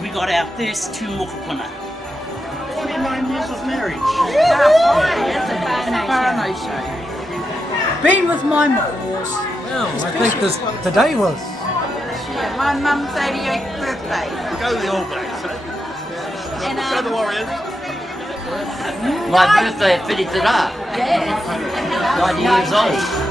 We got our first two mokopuna. 49 years of marriage. Whānau show. Been with my mokos. Well, I think today was. Yeah, my mum's 88th birthday. Go the All Blacks, eh? And, Go the Warriors. My birthday at Whiritirā. 90 years old.